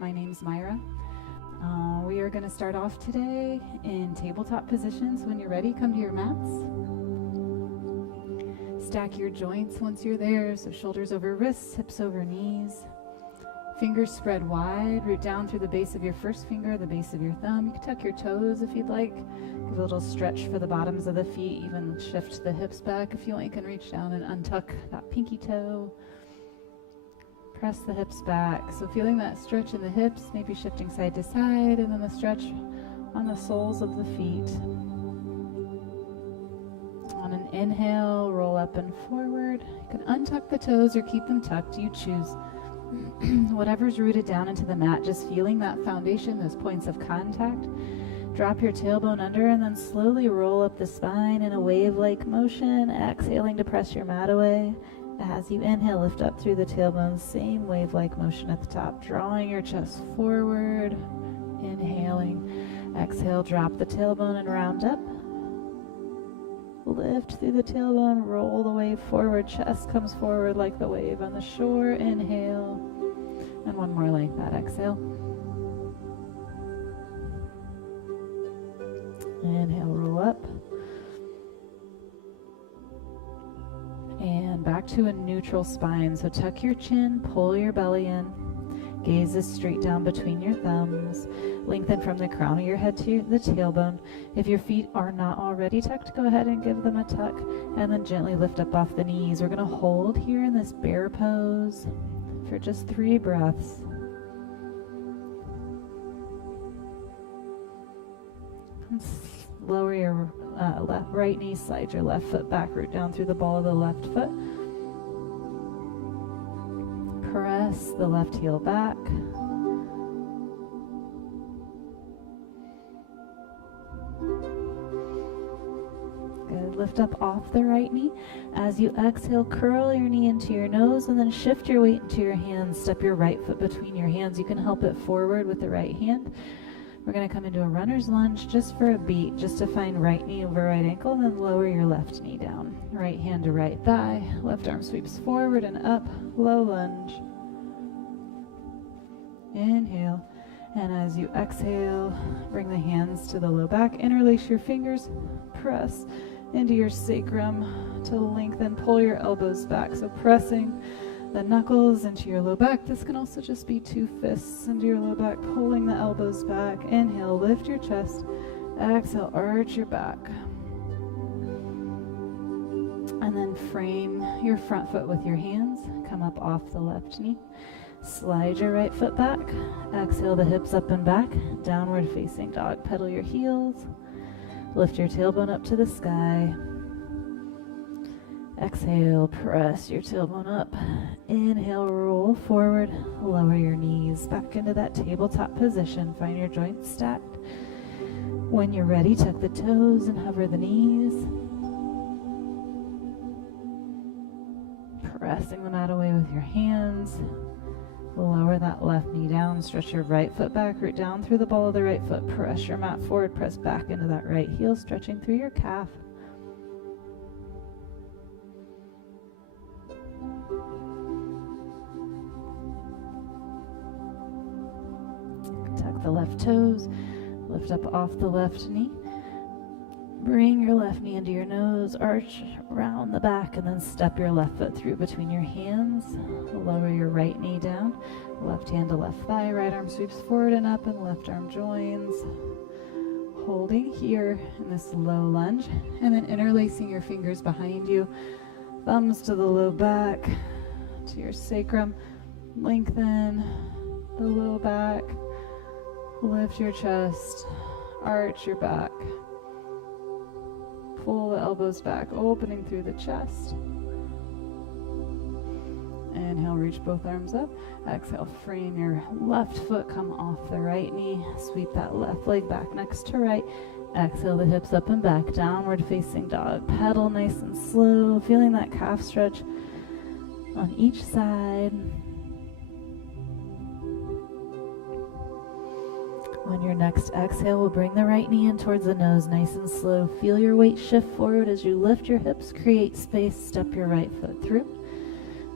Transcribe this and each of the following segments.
My name's Myra. We are going to start off today in tabletop positions. When you're ready, come to your mats. Stack your joints once you're there, so shoulders over wrists, hips over knees. Fingers spread wide, root down through the base of your first finger, the base of your thumb. You can tuck your toes if you'd like. Give a little stretch for the bottoms of the feet, even shift the hips back. If you want, you can reach down and untuck that pinky toe. Press the hips back. So feeling that stretch in the hips, maybe shifting side to side, and then the stretch on the soles of the feet. On an inhale, roll up and forward. You can untuck the toes or keep them tucked. You choose. Whatever's rooted down into the mat, just feeling that foundation, those points of contact. Drop your tailbone under and then slowly roll up the spine in a wave-like motion, exhaling to press your mat away. As you inhale, lift up through the tailbone, same wave-like motion at the top, drawing your chest forward, inhaling. Exhale, drop the tailbone and round up. Lift through the tailbone, roll the wave forward, chest comes forward like the wave on the shore. Inhale, and one more like that. Exhale. Inhale, roll up. And back to a neutral spine. So tuck your chin, pull your belly in. Gaze is straight down between your thumbs. Lengthen from the crown of your head to the tailbone. If your feet are not already tucked, go ahead and give them a tuck. And then gently lift up off the knees. We're going to hold here in this bear pose for just 3 breaths. And lower your right knee, slide your left foot back, root down through the ball of the left foot. Press the left heel back. Good. Lift up off the right knee. As you exhale, curl your knee into your nose and then shift your weight into your hands. Step your right foot between your hands. You can help it forward with the right hand. We're going to come into a runner's lunge just for a beat, just to find right knee over right ankle, and then lower your left knee down. Right hand to right thigh, left arm sweeps forward and up, low lunge. Inhale, and as you exhale, bring the hands to the low back, interlace your fingers, press into your sacrum to lengthen, pull your elbows back, so pressing the knuckles into your low back. This can also just be 2 fists into your low back, pulling the elbows back. Inhale, lift your chest. Exhale, arch your back. And then frame your front foot with your hands. Come up off the left knee. Slide your right foot back. Exhale the hips up and back. Downward facing dog. Pedal your heels. Lift your tailbone up to the sky. Exhale, press your tailbone up. Inhale, roll forward, lower your knees back into that tabletop position. Find your joints stacked. When you're ready, tuck the toes and hover the knees. Pressing the mat away with your hands. Lower that left knee down, stretch your right foot back, root down through the ball of the right foot. Press your mat forward, press back into that right heel, stretching through your calf. Tuck the left toes, lift up off the left knee. Bring your left knee into your nose, arch around the back, and then step your left foot through between your hands. Lower your right knee down, left hand to left thigh, right arm sweeps forward and up, and left arm joins. Holding here in this low lunge, and then interlacing your fingers behind you, thumbs to the low back, to your sacrum. Lengthen the low back. Lift your chest, arch your back, pull the elbows back, opening through the chest. Inhale, reach both arms up. Exhale, frame your left foot, come off the right knee, sweep that left leg back next to right. Exhale the hips up and back, downward facing dog. Pedal nice and slow, feeling that calf stretch on each side. On your next exhale, we'll bring the right knee in towards the nose, nice and slow. Feel your weight shift forward as you lift your hips, create space, step your right foot through.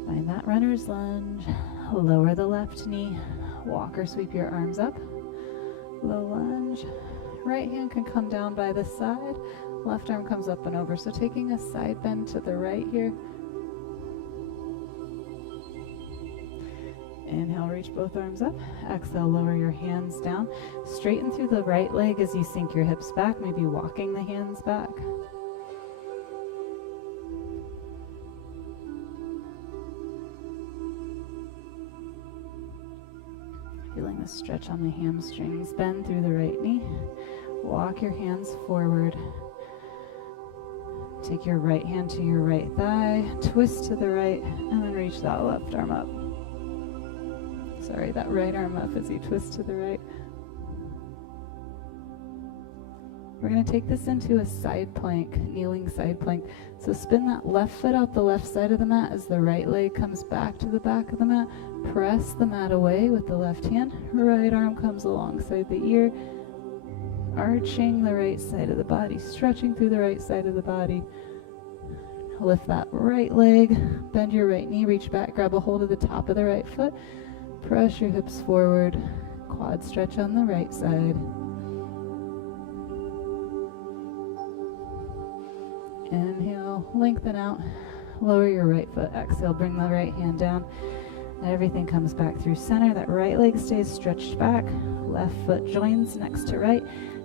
Find that runner's lunge. Lower the left knee, Walk or sweep your arms up. Low lunge. Right hand can come down by the side. Left arm comes up and over. So taking a side bend to the right here. Inhale, reach both arms up. Exhale, lower your hands down. Straighten through the right leg as you sink your hips back, maybe walking the hands back. Feeling the stretch on the hamstrings. Bend through the right knee. Walk your hands forward. Take your right hand to your right thigh. Twist to the right, and then reach that left arm up. Sorry, that right arm up as you twist to the right. We're going to take this into a side plank, kneeling side plank. So spin that left foot out the left side of the mat as the right leg comes back to the back of the mat. Press the mat away with the left hand. Right arm comes alongside the ear. Arching the right side of the body, stretching through the right side of the body. Lift that right leg, bend your right knee, reach back, grab a hold of the top of the right foot. Press your hips forward, quad stretch on the right side. Inhale, lengthen out, lower your right foot. Exhale, bring the right hand down. Everything comes back through center. That right leg stays stretched back. Left foot joins next to right.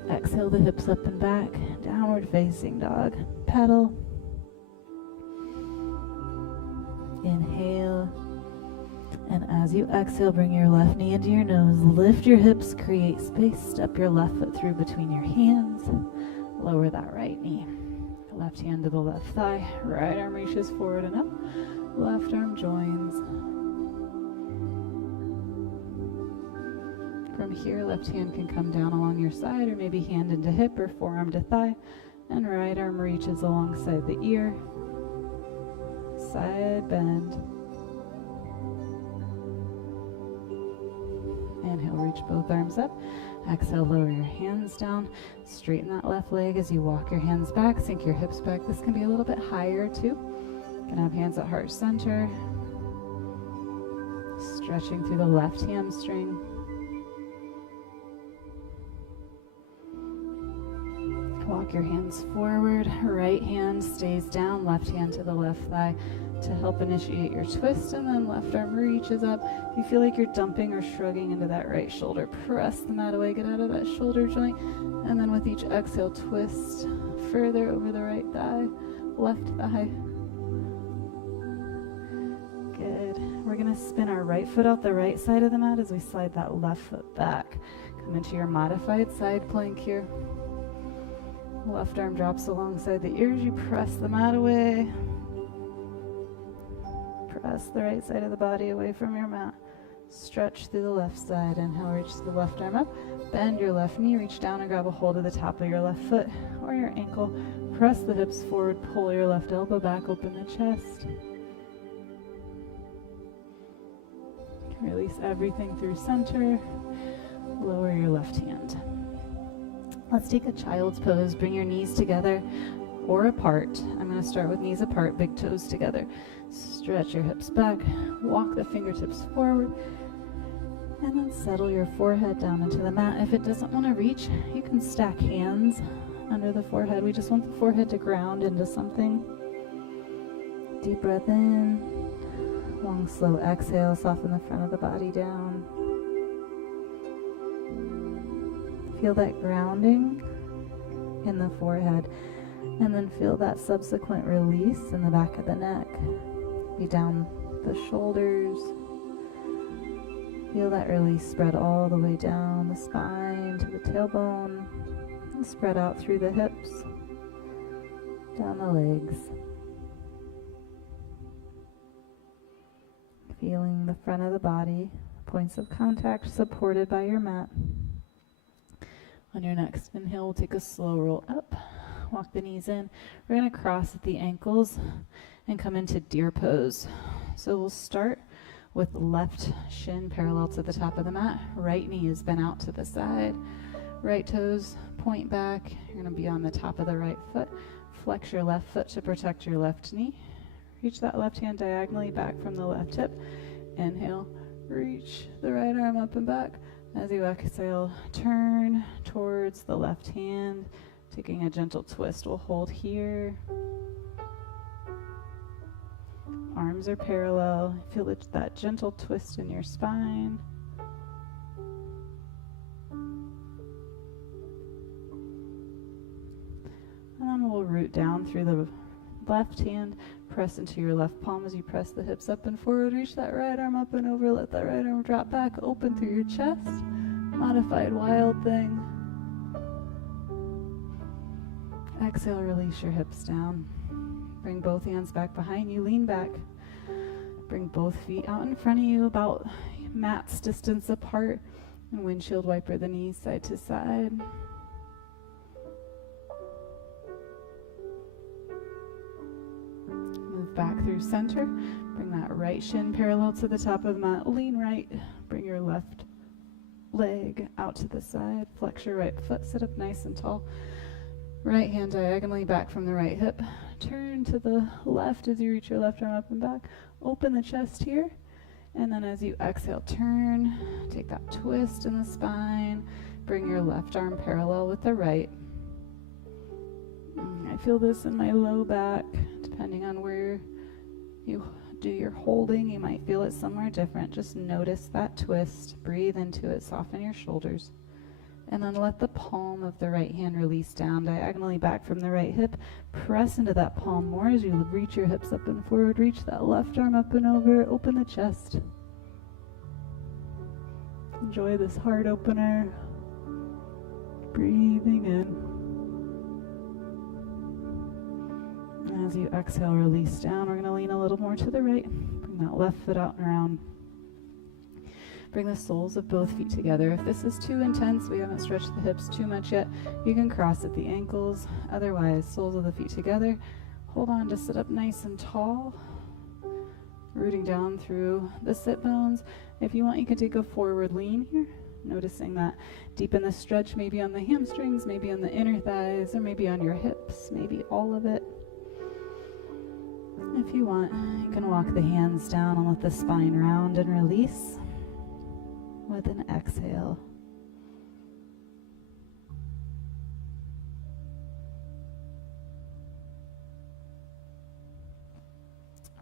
Exhale the hips up and back. Downward facing dog. Pedal. Inhale. And as you exhale, bring your left knee into your nose. Lift your hips, create space. Step your left foot through between your hands. Lower that right knee. Left hand to the left thigh. Right arm reaches forward and up. Left arm joins. From here, left hand can come down along your side, or maybe hand into hip or forearm to thigh. And right arm reaches alongside the ear. Side bend. Inhale, reach both arms up. Exhale, lower your hands down. Straighten that left leg as you walk your hands back. Sink your hips back. This can be a little bit higher too. You can have hands at heart center. Stretching through the left hamstring. Walk your hands forward. Right hand stays down. Left hand to the left thigh to help initiate your twist, and then left arm reaches up. If you feel like you're dumping or shrugging into that right shoulder, press the mat away, get out of that shoulder joint, and then with each exhale, twist further over the right thigh, left thigh. Good. We're going to spin our right foot out the right side of the mat as we slide that left foot back. Come into your modified side plank here. Left arm drops alongside the ears. You press the mat away. Press the right side of the body away from your mat. Stretch through the left side. Inhale, reach the left arm up. Bend your left knee, reach down and grab a hold of the top of your left foot or your ankle. Press the hips forward, pull your left elbow back, open the chest. Release everything through center. Lower your left hand. Let's take a child's pose. Bring your knees together or apart. I'm going to start with knees apart, big toes together. Stretch your hips back, walk the fingertips forward, and then settle your forehead down into the mat. If it doesn't want to reach, you can stack hands under the forehead. We just want the forehead to ground into something. Deep breath in, long slow exhale, soften the front of the body down. Feel that grounding in the forehead, and then feel that subsequent release in the back of the neck. Be down the shoulders. Feel that release spread all the way down the spine to the tailbone, and spread out through the hips, down the legs. Feeling the front of the body, points of contact supported by your mat. On your next inhale, we'll take a slow roll up. Walk the knees in. We're going to cross at the ankles and come into deer pose. So we'll start with left shin parallel to the top of the mat. Right knee is bent out to the side. Right toes point back. You're going to be on the top of the right foot. Flex your left foot to protect your left knee. Reach that left hand diagonally back from the left hip. Inhale. Reach the right arm up and back. As you exhale, turn towards the left hand, taking a gentle twist. We'll hold here. Arms are parallel. Feel that gentle twist in your spine. And then we'll root down through the left hand. Press into your left palm as you press the hips up and forward. Reach that right arm up and over. Let that right arm drop back. Open through your chest. Modified wild thing. Exhale, release your hips down. Bring both hands back behind you. Lean back. Bring both feet out in front of you, about mat's distance apart. And windshield wiper the knees side to side. Move back through center. Bring that right shin parallel to the top of the mat. Lean right. Bring your left leg out to the side. Flex your right foot. Sit up nice and tall. Right hand diagonally back from the right hip. Turn to the left as you reach your left arm up and back. Open the chest here. And then as you exhale, turn. Take that twist in the spine. Bring your left arm parallel with the right. I feel this in my low back. Depending on where you do your holding, you might feel it somewhere different. Just notice that twist. Breathe into it. Soften your shoulders. And then let the palm of the right hand release down diagonally back from the right hip. Press into that palm more as you reach your hips up and forward. Reach that left arm up and over. Open the chest. Enjoy this heart opener. Breathing in. As you exhale, release down. We're going to lean a little more to the right. Bring that left foot out and around. Bring the soles of both feet together. If this is too intense, we haven't stretched the hips too much yet, you can cross at the ankles. Otherwise, soles of the feet together. Hold on to sit up nice and tall. Rooting down through the sit bones. If you want, you can take a forward lean here. Noticing that deepen the stretch, maybe on the hamstrings, maybe on the inner thighs, or maybe on your hips, maybe all of it. If you want, you can walk the hands down and let the spine round and release with an exhale.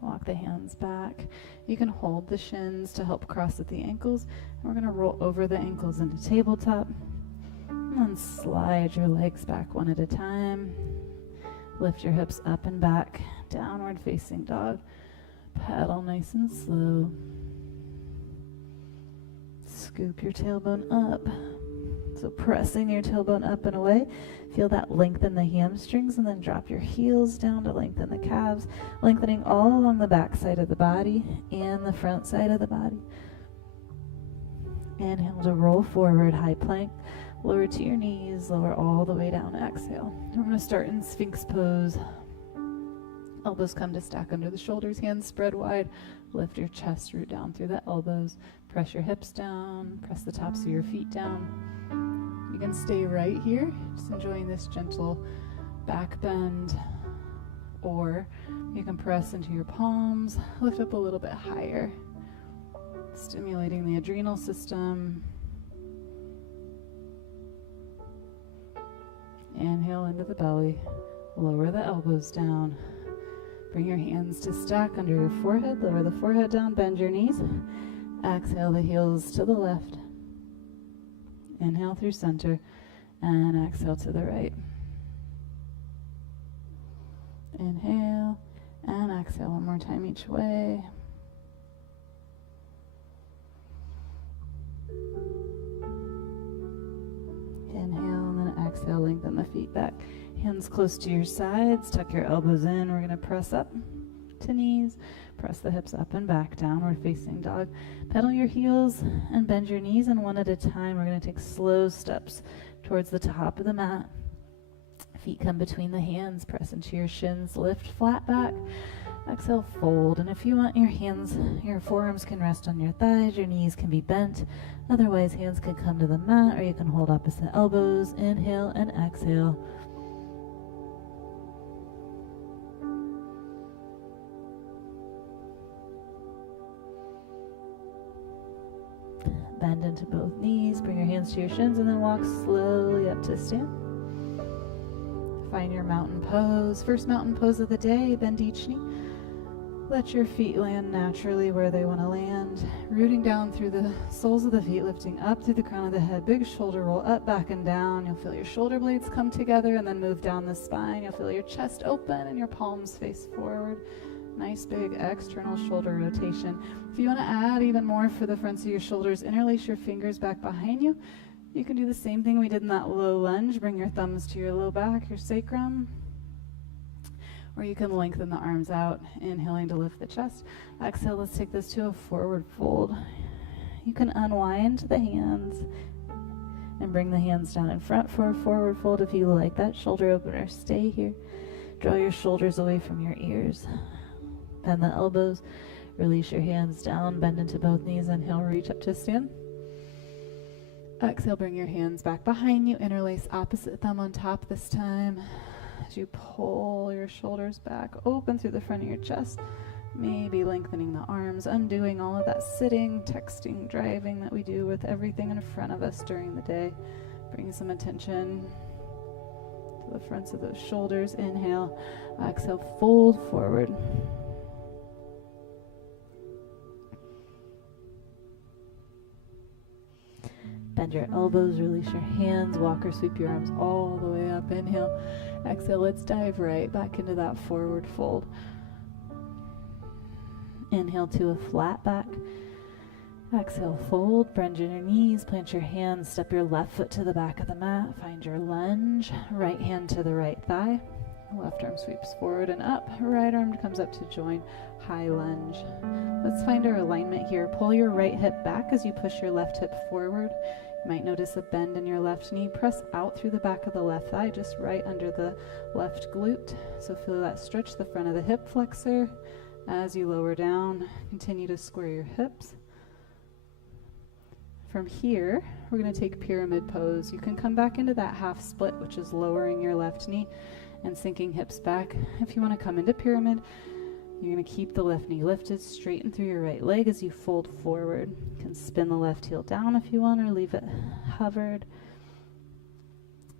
Walk the hands back. You can hold the shins to help cross at the ankles. And we're going to roll over the ankles into tabletop. And then slide your legs back one at a time. Lift your hips up and back. Downward facing dog. Paddle nice and slow. Scoop your tailbone up. So pressing your tailbone up and away. Feel that lengthen the hamstrings, and then drop your heels down to lengthen the calves, lengthening all along the back side of the body and the front side of the body. Inhale to roll forward, high plank. Lower to your knees, lower all the way down. Exhale. We're going to start in Sphinx pose. Elbows come to stack under the shoulders, hands spread wide. Lift your chest, root down through the elbows. Press your hips down, press the tops of your feet down. You can stay right here, just enjoying this gentle back bend. Or you can press into your palms, lift up a little bit higher, stimulating the adrenal system. Inhale into the belly, lower the elbows down. Bring your hands to stack under your forehead, lower the forehead down, bend your knees. Exhale the heels to the left. Inhale through center, and exhale to the right. Inhale, and exhale one more time each way. Inhale, and then exhale, lengthen the feet back. Hands close to your sides, tuck your elbows in. We're going to press up to knees, press the hips up and back, downward facing dog. Pedal your heels and bend your knees, and one at a time we're going to take slow steps towards the top of the mat. Feet come between the hands, press into your shins, lift flat back. Exhale, fold, and if you want, your forearms can rest on your thighs, your knees can be bent. Otherwise, hands can come to the mat, or you can hold opposite elbows. Inhale and exhale. Bend into both knees, bring your hands to your shins, and then walk slowly up to stand. Find your mountain pose. First mountain pose of the day, bend each knee. Let your feet land naturally where they want to land, rooting down through the soles of the feet, lifting up through the crown of the head. Big shoulder roll up, back, and down. You'll feel your shoulder blades come together and then move down the spine. You'll feel your chest open and your palms face forward. Nice big external shoulder rotation. If you want to add even more for the fronts of your shoulders, interlace your fingers back behind you. You can do the same thing we did in that low lunge. Bring your thumbs to your low back, your sacrum. Or you can lengthen the arms out, inhaling to lift the chest. Exhale, let's take this to a forward fold. You can unwind the hands and bring the hands down in front for a forward fold if you like that. Shoulder opener, stay here. Draw your shoulders away from your ears. Bend the elbows, release your hands down, bend into both knees, inhale, reach up to stand. Exhale, bring your hands back behind you, interlace opposite thumb on top this time. As you pull your shoulders back, open through the front of your chest, maybe lengthening the arms, undoing all of that sitting, texting, driving that we do with everything in front of us during the day. Bring some attention to the fronts of those shoulders. Inhale, exhale, fold forward. Bend your elbows, release your hands, walk or sweep your arms all the way up. Inhale, exhale, let's dive right back into that forward fold. Inhale to a flat back. Exhale, fold, bend your knees, plant your hands, step your left foot to the back of the mat, find your lunge, right hand to the right thigh. Left arm sweeps forward and up, right arm comes up to join, high lunge. Let's find our alignment here. Pull your right hip back as you push your left hip forward. You might notice a bend in your left knee. Press out through the back of the left thigh, just right under the left glute. So feel that stretch the front of the hip flexor. As you lower down, continue to square your hips. From here, we're going to take pyramid pose. You can come back into that half split, which is lowering your left knee and sinking hips back. If you want to come into pyramid, you're going to keep the left knee lifted, straighten through your right leg as you fold forward. You can spin the left heel down if you want, or leave it hovered.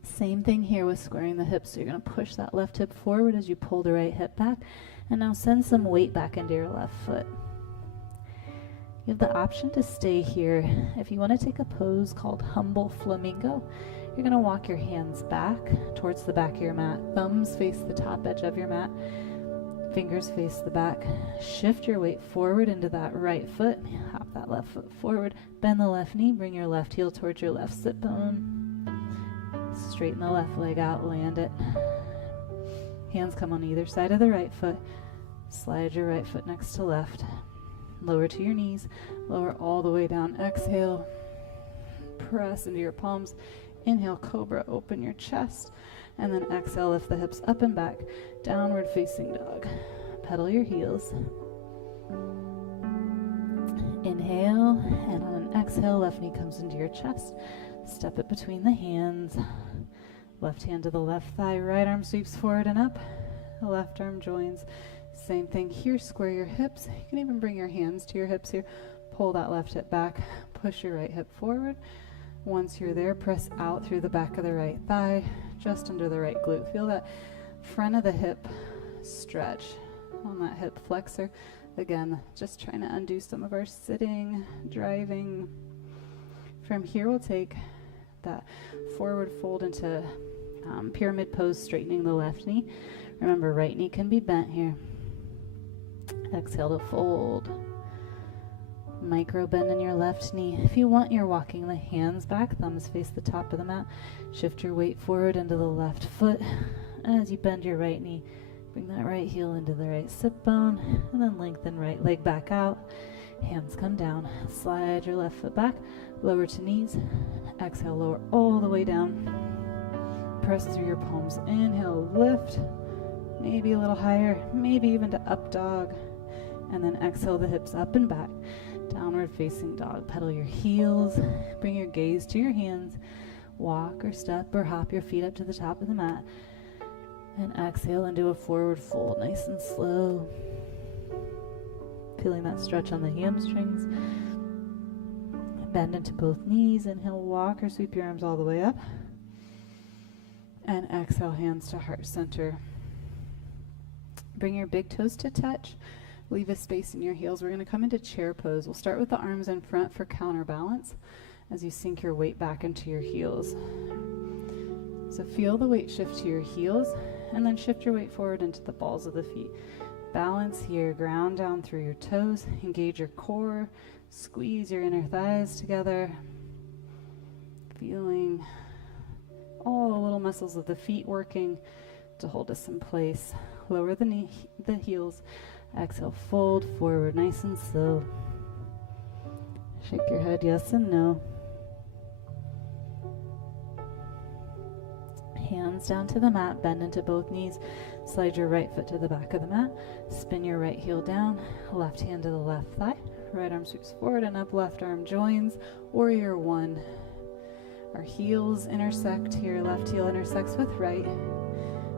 Same thing here with squaring the hips. So you're going to push that left hip forward as you pull the right hip back, and now send some weight back into your left foot. You have the option to stay here. If you want to take a pose called humble flamingo, you're going to walk your hands back towards the back of your mat. Thumbs face the top edge of your mat. Fingers face the back. Shift your weight forward into that right foot. Hop that left foot forward. Bend the left knee. Bring your left heel towards your left sit bone. Straighten the left leg out. Land it. Hands come on either side of the right foot. Slide your right foot next to left. Lower to your knees. Lower all the way down. Exhale. Press into your palms. Inhale, cobra, open your chest. And then exhale, lift the hips up and back. Downward facing dog. Pedal your heels. Inhale, and on an exhale, left knee comes into your chest. Step it between the hands. Left hand to the left thigh, right arm sweeps forward and up. The left arm joins. Same thing here, square your hips. You can even bring your hands to your hips here. Pull that left hip back, push your right hip forward. Once you're there, press out through the back of the right thigh, just under the right glute. Feel that front of the hip stretch on that hip flexor. Again, just trying to undo some of our sitting, driving. From here, we'll take that forward fold into pyramid pose, straightening the left knee. Remember, right knee can be bent here. Exhale to fold. Micro bend in your left knee. If you want, you're walking the hands back, thumbs face the top of the mat. Shift your weight forward into the left foot. As you bend your right knee, bring that right heel into the right sit bone, and then lengthen right leg back out. Hands come down. Slide your left foot back, lower to knees. Exhale, lower all the way down. Press through your palms. Inhale, lift. Maybe a little higher, maybe even to up dog. And then exhale the hips up and back. Downward facing dog. Pedal your heels. Bring your gaze to your hands. Walk or step or hop your feet up to the top of the mat. And exhale into a forward fold. Nice and slow. Feeling that stretch on the hamstrings. Bend into both knees. Inhale, walk or sweep your arms all the way up. And exhale, hands to heart center. Bring your big toes to touch. Leave a space in your heels. We're going to come into chair pose. We'll start with the arms in front for counterbalance as you sink your weight back into your heels. So feel the weight shift to your heels, and then shift your weight forward into the balls of the feet. Balance here, ground down through your toes, engage your core, squeeze your inner thighs together, feeling all the little muscles of the feet working to hold us in place. Lower the heels. Exhale, fold forward, nice and slow. Shake your head yes and no. Hands down to the mat, bend into both knees. Slide your right foot to the back of the mat. Spin your right heel down, left hand to the left thigh. Right arm sweeps forward and up, left arm joins. Warrior one. Our heels intersect here, left heel intersects with right.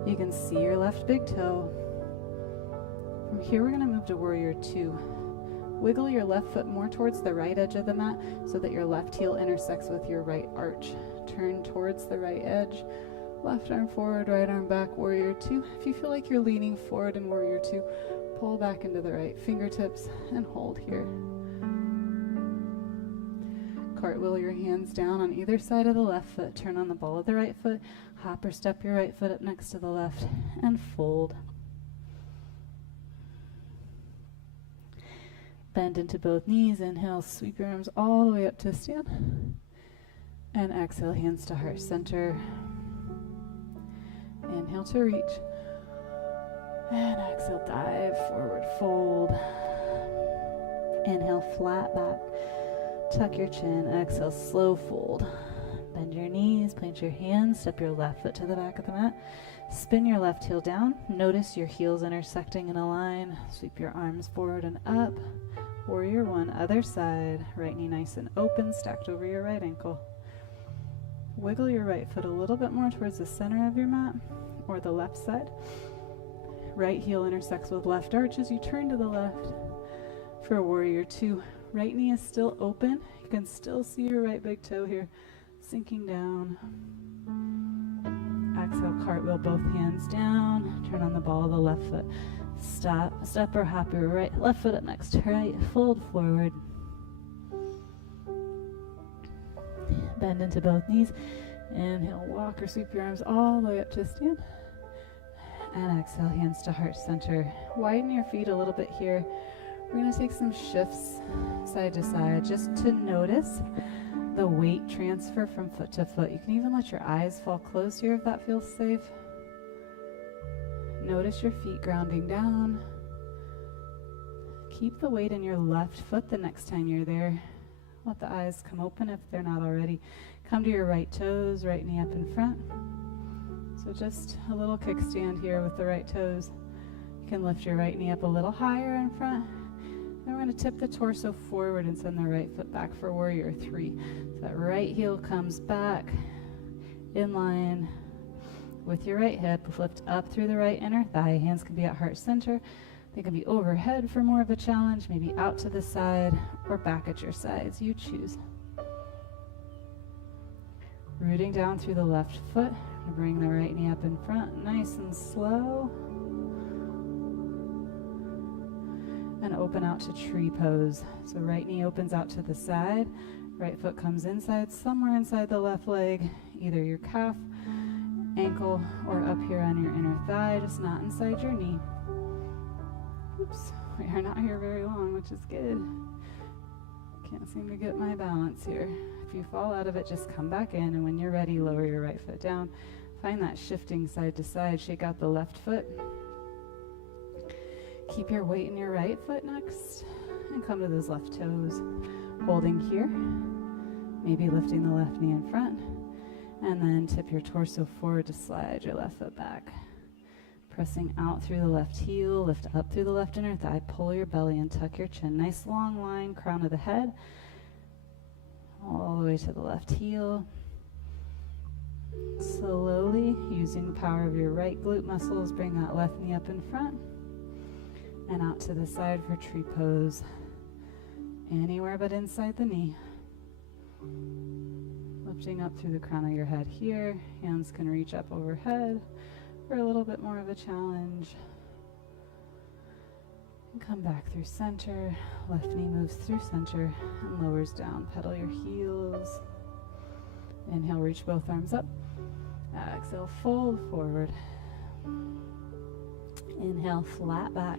You can see your left big toe. From here, we're going to move to warrior two. Wiggle your left foot more towards the right edge of the mat so that your left heel intersects with your right arch. Turn towards the right edge. Left arm forward, right arm back, warrior two. If you feel like you're leaning forward in warrior two, pull back into the right fingertips and hold here. Cartwheel your hands down on either side of the left foot. Turn on the ball of the right foot. Hop or step your right foot up next to the left and fold. Bend into both knees. Inhale, sweep your arms all the way up to stand. And exhale, hands to heart center. Inhale to reach. And exhale, dive forward, fold. Inhale, flat back. Tuck your chin. Exhale, slow fold. Bend your knees, plant your hands, step your left foot to the back of the mat. Spin your left heel down. Notice your heels intersecting in a line. Sweep your arms forward and up. Warrior one, other side. Right knee nice and open, stacked over your right ankle. Wiggle your right foot a little bit more towards the center of your mat or the left side. Right heel intersects with left arch as you turn to the left. For warrior two, right knee is still open. You can still see your right big toe here sinking down. Exhale, cartwheel both hands down. Turn on the ball of the left foot. Step or hop your left foot up next to right. Fold forward. Bend into both knees. Inhale, walk or sweep your arms all the way up to stand. And exhale, hands to heart center. Widen your feet a little bit here. We're going to take some shifts side to side just to notice the weight transfer from foot to foot. You can even let your eyes fall closed here if that feels safe. Notice your feet grounding down. Keep the weight in your left foot the next time you're there. Let the eyes come open if they're not already. Come to your right toes, right knee up in front. So just a little kickstand here with the right toes. You can lift your right knee up a little higher in front. Then we're going to tip the torso forward and send the right foot back for warrior three. So that right heel comes back in line with your right hip. Lift up through the right inner thigh. Hands can be at heart center. They can be overhead for more of a challenge, maybe out to the side or back at your sides. You choose. Rooting down through the left foot. Bring the right knee up in front, nice and slow. And open out to tree pose. So right knee opens out to the side. Right foot comes inside, somewhere inside the left leg, either your calf, ankle, or up here on your inner thigh, just not inside your knee. Oops, we are not here very long, which is good. Can't seem to get my balance here. If you fall out of it, just come back in, and when you're ready, lower your right foot down. Find that shifting side to side. Shake out the left foot. Keep your weight in your right foot next, and come to those left toes. Holding here, maybe lifting the left knee in front, and then tip your torso forward to slide your left foot back. Pressing out through the left heel, lift up through the left inner thigh, pull your belly and tuck your chin. Nice long line, crown of the head, all the way to the left heel. Slowly, using the power of your right glute muscles, bring that left knee up in front and out to the side for tree pose. Anywhere but inside the knee. Lifting up through the crown of your head here. Hands can reach up overhead for a little bit more of a challenge. And come back through center. Left knee moves through center and lowers down. Pedal your heels. Inhale, reach both arms up. Exhale, fold forward. Inhale, flat back.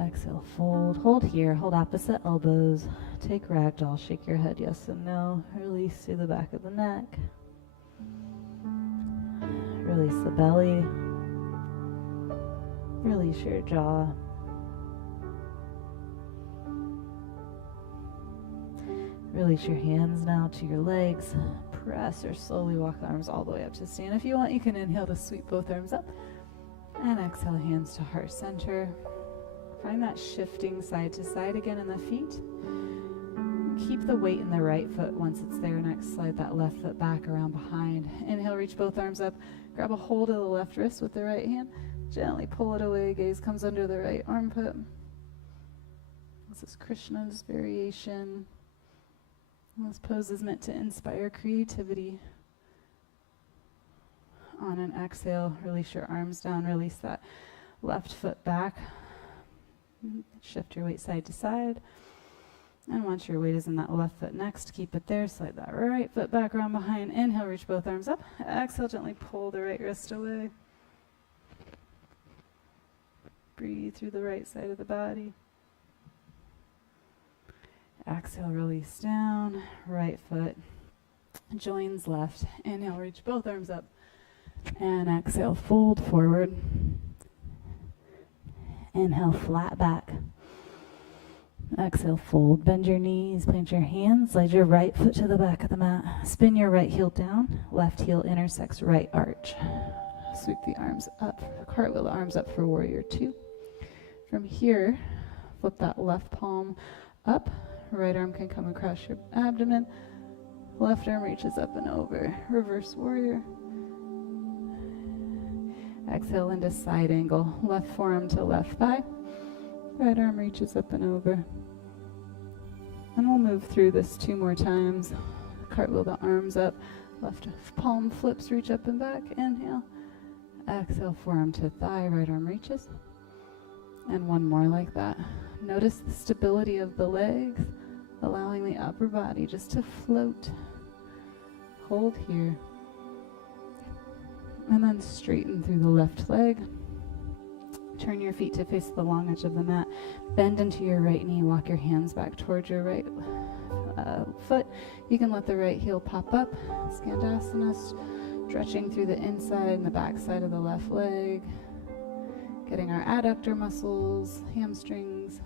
Exhale, fold. Hold here. Hold opposite elbows. Take ragdoll. Shake your head yes and no. Release through the back of the neck. Release the belly. Release your jaw. Release your hands now to your legs. Press or slowly walk the arms all the way up to stand. If you want, you can inhale to sweep both arms up. And exhale, hands to heart center. Find that shifting side to side again in the feet. Keep the weight in the right foot once it's there. Next, slide that left foot back around behind. Inhale, reach both arms up. Grab a hold of the left wrist with the right hand. Gently pull it away. Gaze comes under the right armpit. This is Krishna's variation. This pose is meant to inspire creativity. On an exhale, release your arms down. Release that left foot back. Shift your weight side to side. And once your weight is in that left foot next, keep it there. Slide that right foot back around behind. Inhale, reach both arms up. Exhale, gently pull the right wrist away. Breathe through the right side of the body. Exhale, release down. Right foot joins left. Inhale, reach both arms up. And exhale, fold forward. Inhale, flat back. Exhale, fold. Bend your knees, plant your hands, slide your right foot to the back of the mat. Spin your right heel down, left heel intersects right arch. Sweep the arms up, cartwheel the arms up for warrior two. From here, flip that left palm up, right arm can come across your abdomen, left arm reaches up and over. Reverse warrior. Exhale into side angle, left forearm to left thigh, right arm reaches up and over. And we'll move through this 2 more times. Cartwheel the arms up, left palm flips, reach up and back, inhale. Exhale, forearm to thigh, right arm reaches. And 1 more like that. Notice the stability of the legs, allowing the upper body just to float. Hold here. And then straighten through the left leg. Turn your feet to face the long edge of the mat. Bend into your right knee. Walk your hands back towards your right foot. You can let the right heel pop up. Skandasana, stretching through the inside and the back side of the left leg. Getting our adductor muscles, hamstrings.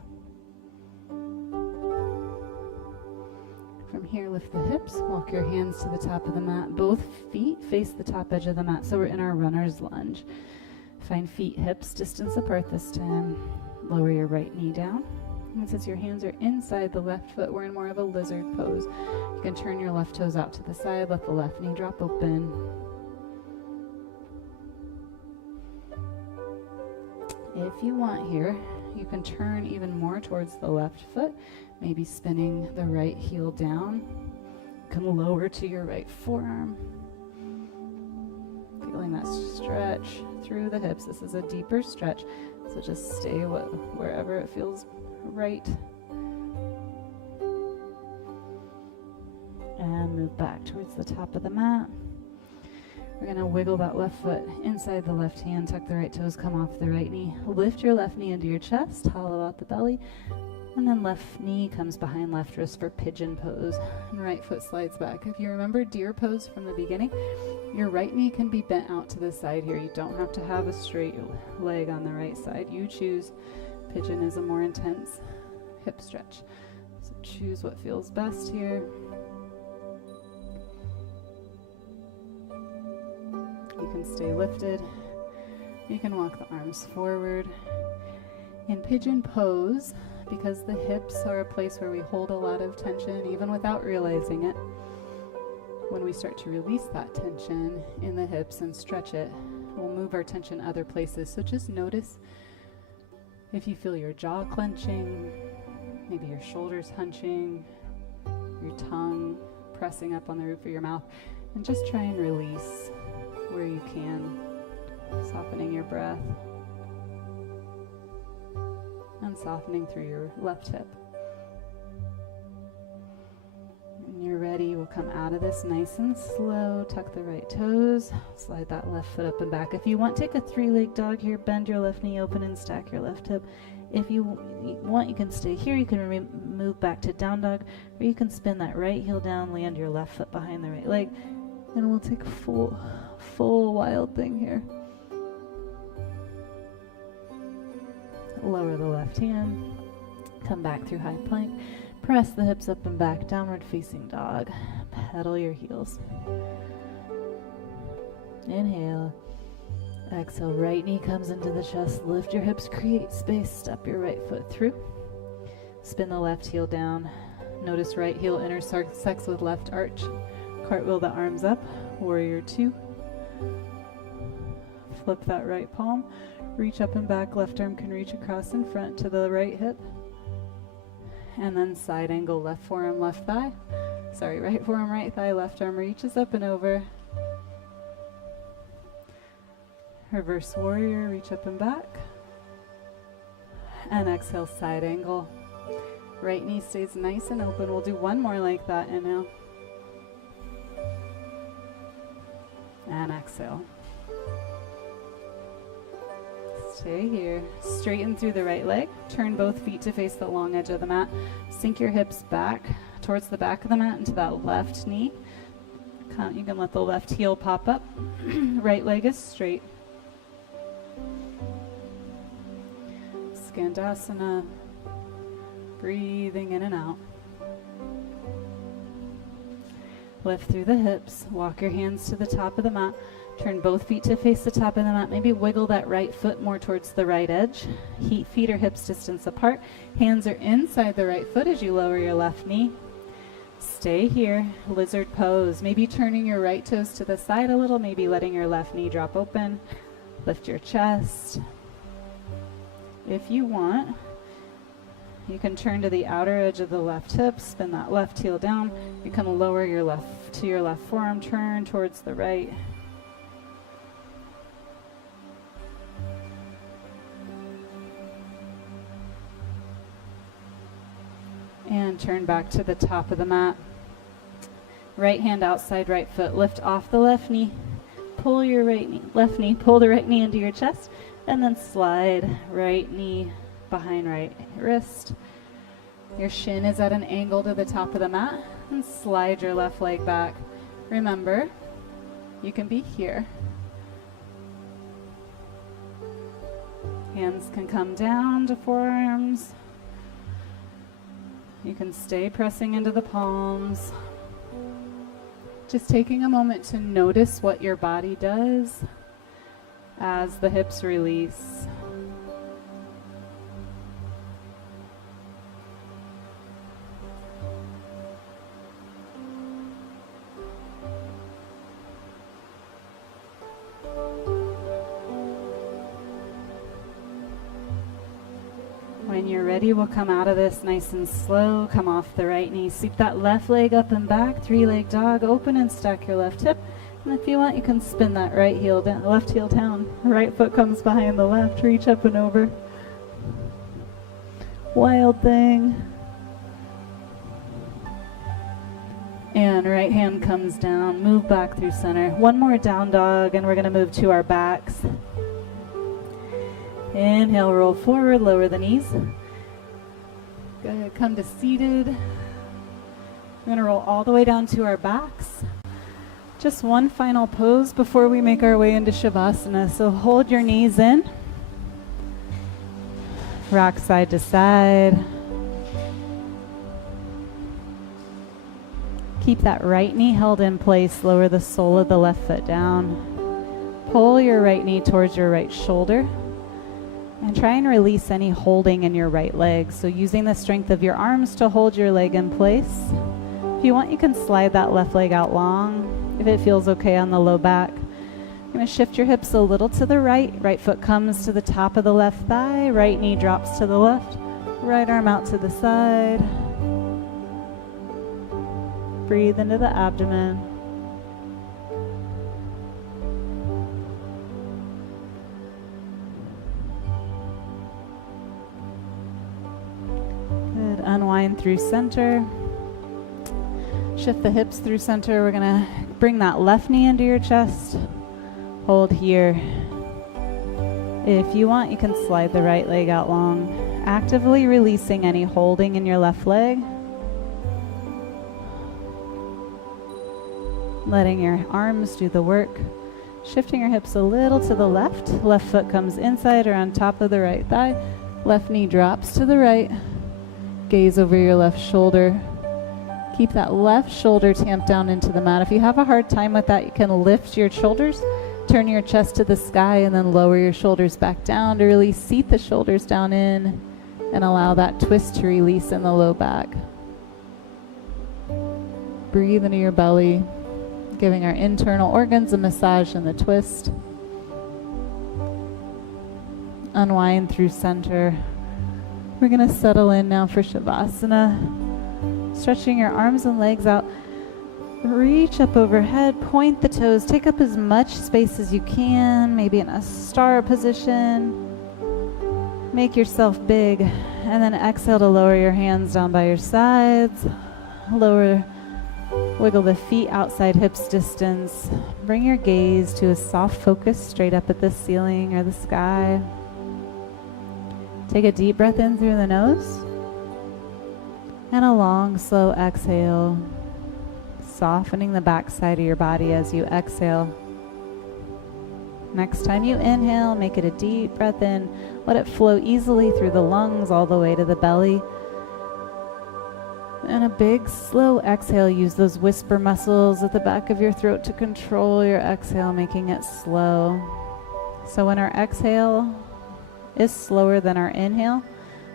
From here, lift the hips. Walk your hands to the top of the mat. Both feet face the top edge of the mat, so we're in our runner's lunge. Find feet, hips, distance apart this time. Lower your right knee down. And since your hands are inside the left foot, we're in more of a lizard pose. You can turn your left toes out to the side, let the left knee drop open. If you want here, you can turn even more towards the left foot, maybe spinning the right heel down. You can lower to your right forearm. Feeling that stretch through the hips. This is a deeper stretch, so just stay wherever it feels right. And move back towards the top of the mat. We're going to wiggle that left foot inside the left hand, tuck the right toes, come off the right knee. Lift your left knee into your chest, hollow out the belly, and then left knee comes behind left wrist for pigeon pose, and right foot slides back. If you remember deer pose from the beginning, your right knee can be bent out to the side here. You don't have to have a straight leg on the right side. You choose. Pigeon is a more intense hip stretch. So choose what feels best here. You can stay lifted. You can walk the arms forward. In pigeon pose, because the hips are a place where we hold a lot of tension even without realizing it, when we start to release that tension in the hips and stretch it, we'll move our tension other places. So just notice if you feel your jaw clenching, maybe your shoulders hunching, your tongue pressing up on the roof of your mouth, and just try and release where you can, softening your breath and softening through your left hip. When you're ready, we'll come out of this nice and slow. Tuck the right toes, slide that left foot up and back. If you want, take a 3-leg dog here, bend your left knee open and stack your left hip. If you want, you can stay here. You can move back to down dog, or you can spin that right heel down, land your left foot behind the right leg, and we'll take a full wild thing here. Lower the left hand, come back through high plank, press the hips up and back, downward facing dog, pedal your heels. Inhale, exhale, right knee comes into the chest, lift your hips, create space, step your right foot through, spin the left heel down, notice right heel intersects with left arch, cartwheel the arms up, warrior 2, flip that right palm, reach up and back, left arm can reach across in front to the right hip, and then side angle, left forearm, left thigh. Sorry, right forearm, right thigh, left arm reaches up and over. Reverse warrior, reach up and back. And exhale, side angle. Right knee stays nice and open. We'll do one more like that. Inhale. And exhale. Stay here. Straighten through the right leg. Turn both feet to face the long edge of the mat. Sink your hips back towards the back of the mat into that left knee. You can let the left heel pop up. Right leg is straight. Skandasana. Breathing in and out. Lift through the hips. Walk your hands to the top of the mat. Turn both feet to face the top of the mat. Maybe wiggle that right foot more towards the right edge. Feet or hips distance apart. Hands are inside the right foot as you lower your left knee. Stay here. Lizard pose. Maybe turning your right toes to the side a little. Maybe letting your left knee drop open. Lift your chest. If you want, you can turn to the outer edge of the left hip. Spin that left heel down. You can lower your left to your left forearm. Turn towards the right. And turn back to the top of the mat. Right hand outside right foot. Lift off the left knee. Pull your left knee, pull the right knee into your chest, and then slide right knee behind right wrist. Your shin is at an angle to the top of the mat, and slide your left leg back. Remember, you can be here. Hands can come down to forearms. You can stay pressing into the palms. Just taking a moment to notice what your body does as the hips release. When you're ready, we'll come out of this nice and slow. Come off the right knee. Sweep that left leg up and back. 3-leg dog. Open and stack your left hip. And if you want, you can spin that right heel down, left heel down. Right foot comes behind the left. Reach up and over. Wild thing. And right hand comes down. Move back through center. One more down dog, and we're going to move to our backs. Inhale, roll forward, lower the knees. Good, come to seated. We're going to roll all the way down to our backs. Just one final pose before we make our way into Shavasana. So hold your knees in. Rock side to side. Keep that right knee held in place. Lower the sole of the left foot down. Pull your right knee towards your right shoulder. And try and release any holding in your right leg. So using the strength of your arms to hold your leg in place. If you want, you can slide that left leg out long, if it feels okay on the low back. You're going to shift your hips a little to the right. Right foot comes to the top of the left thigh. Right knee drops to the left. Right arm out to the side. Breathe into the abdomen. Good. Unwind through center. Shift the hips through center. We're going to bring that left knee into your chest. Hold here. If you want, you can slide the right leg out long, actively releasing any holding in your left leg. Letting your arms do the work. Shifting your hips a little to the left. Left foot comes inside or on top of the right thigh. Left knee drops to the right. Gaze over your left shoulder. Keep that left shoulder tamped down into the mat. If you have a hard time with that, you can lift your shoulders, turn your chest to the sky, and then lower your shoulders back down to really seat the shoulders down in and allow that twist to release in the low back. Breathe into your belly, giving our internal organs a massage in the twist. Unwind through center. We're going to settle in now for Shavasana. Stretching your arms and legs out. Reach up overhead, point the toes, take up as much space as you can, maybe in a star position. Make yourself big, and then exhale to lower your hands down by your sides. Wiggle the feet outside hips distance. Bring your gaze to a soft focus straight up at the ceiling or the sky. Take a deep breath in through the nose, and a long, slow exhale. Softening the backside of your body as you exhale. Next time you inhale, make it a deep breath in. Let it flow easily through the lungs all the way to the belly. And a big, slow exhale. Use those whisper muscles at the back of your throat to control your exhale, making it slow. So when our exhale is slower than our inhale,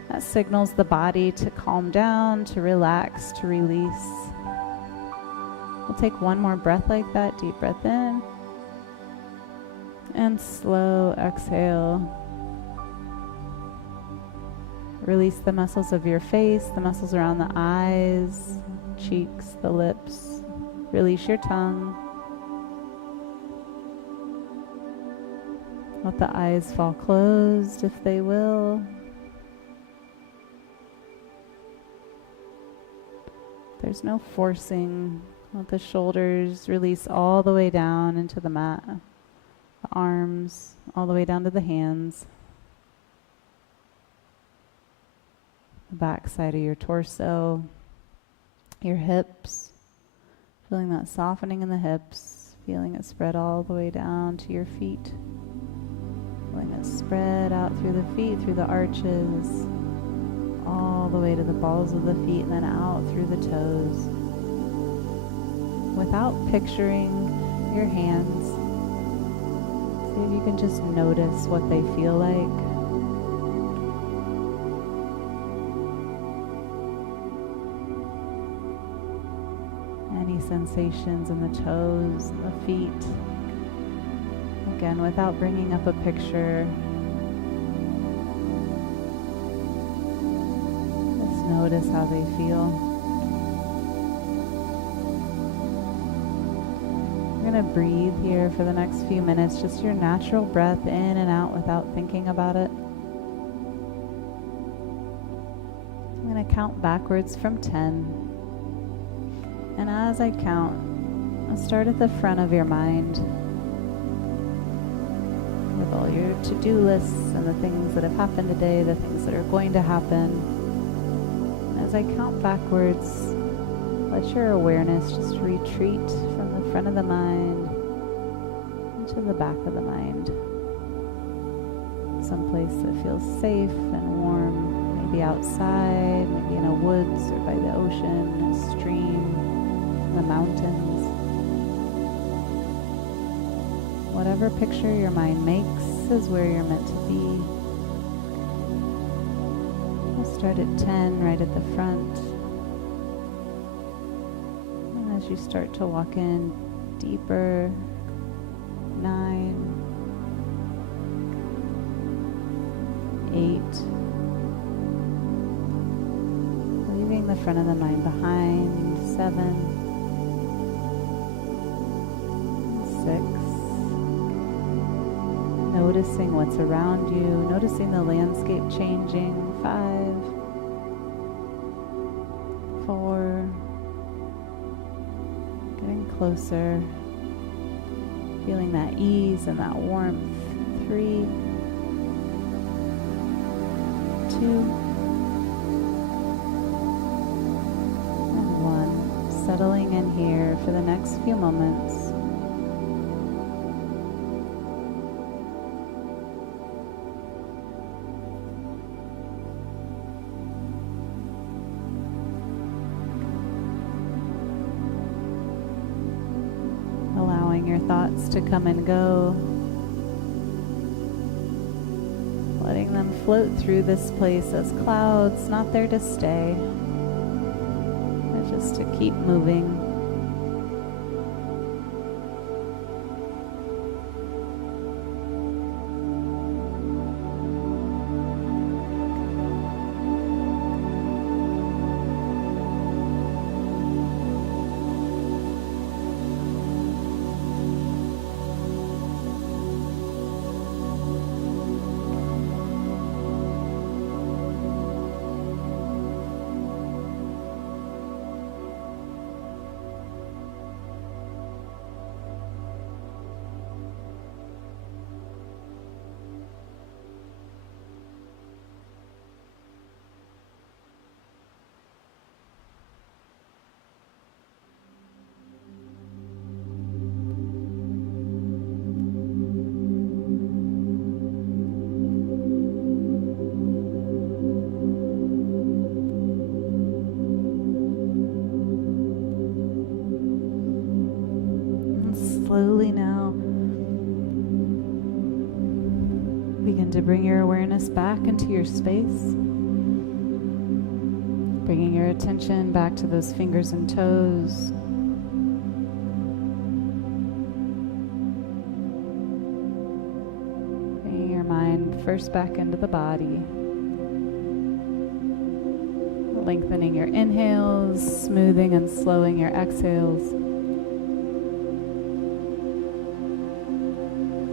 that signals the body to calm down, to relax, to release. We'll take one more breath like that. Deep breath in. And slow exhale. Release the muscles of your face, the muscles around the eyes, cheeks, the lips. Release your tongue. Let the eyes fall closed if they will. There's no forcing. Let the shoulders release all the way down into the mat. The arms all the way down to the hands. The back side of your torso. Your hips. Feeling that softening in the hips. Feeling it spread all the way down to your feet. Feeling it spread out through the feet, through the arches. All the way to the balls of the feet and then out through the toes. Without picturing your hands, see if you can just notice what they feel like. Any sensations in the toes, and the feet. Again, without bringing up a picture. Just notice how they feel. We're going to breathe here for the next few minutes, just your natural breath in and out without thinking about it. I'm going to count backwards from 10. And as I count, I'll start at the front of your mind with all your to-do lists and the things that have happened today, the things that are going to happen. And as I count backwards, let your awareness just retreat from the front of the mind into the back of the mind. Someplace that feels safe and warm, maybe outside, maybe in a woods or by the ocean, a stream, the mountains. Whatever picture your mind makes is where you're meant to be. We'll start at 10 right at the front. As you start to walk in deeper, 9, 8, leaving the front of the mind behind, 7, 6. Noticing what's around you, noticing the landscape changing. 5, 4, getting closer, feeling that ease and that warmth. 3, 2, and 1. Settling in here for the next few moments. Allowing your thoughts to come and go. Letting them float through this place as clouds, not there to stay, but just to keep moving. Slowly now, begin to bring your awareness back into your space, bringing your attention back to those fingers and toes. Bringing your mind first back into the body, lengthening your inhales, smoothing and slowing your exhales.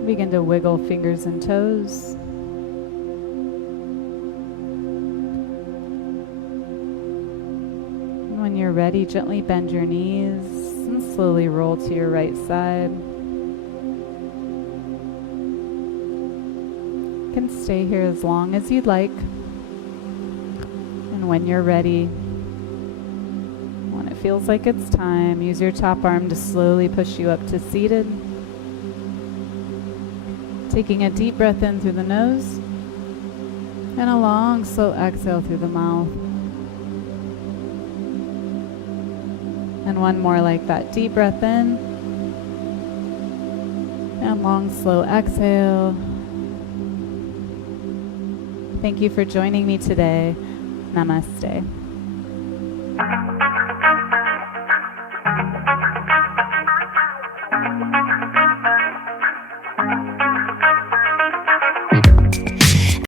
Begin to wiggle fingers and toes. And when you're ready, gently bend your knees and slowly roll to your right side. You can stay here as long as you'd like. And when you're ready, when it feels like it's time, use your top arm to slowly push you up to seated. Taking a deep breath in through the nose and a long, slow exhale through the mouth. And one more like that. Deep breath in and long, slow exhale. Thank you for joining me today. Namaste.